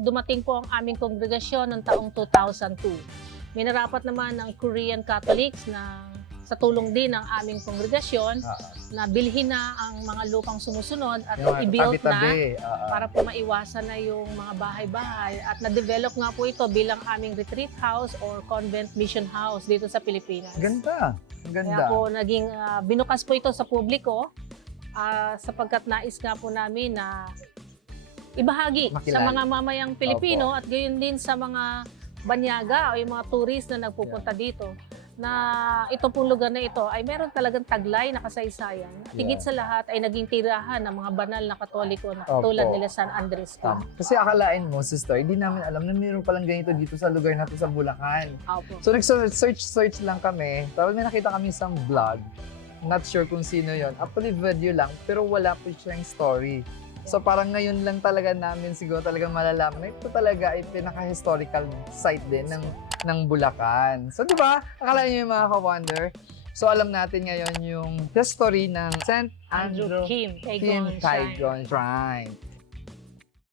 nung dumating po ang aming kongregasyon noong taong 2002. Minarapat naman ng Korean Catholics na sa tulong din ng aming kongregasyon na bilhin na ang mga lupang sumusunod at i-build na para po maiwasan na yung mga bahay-bahay at na-develop nga po ito bilang aming retreat house or convent mission house dito sa Pilipinas. Ganda. Kaya po naging binukas po ito sa publiko sapagkat nais nga po namin na ibahagi sa mga mamayang Pilipino at gayon din sa mga banyaga o yung mga tourist na nagpupunta dito na ito pong lugar na ito ay meron talagang taglay na kasaysayan. Higit sa lahat ay naging tirahan ng mga banal na Katoliko na tulad nila San Andres. Kasi akalain mo, sister, hindi namin alam na meron palang ganito dito sa lugar natin sa Bulacan. Opo. So nag-search lang kami. Tapos may nakita kami isang vlog. Not sure kung sino yon. Actually video lang, pero wala po siyang story. So parang ngayon lang talaga namin siguro talagang malalaman na ito talaga ay pinaka-historical site din ng Bulacan. So di ba? Akala niyo yung mga ka-wonder? So alam natin ngayon yung history ng St. Andrew Kim Shrine.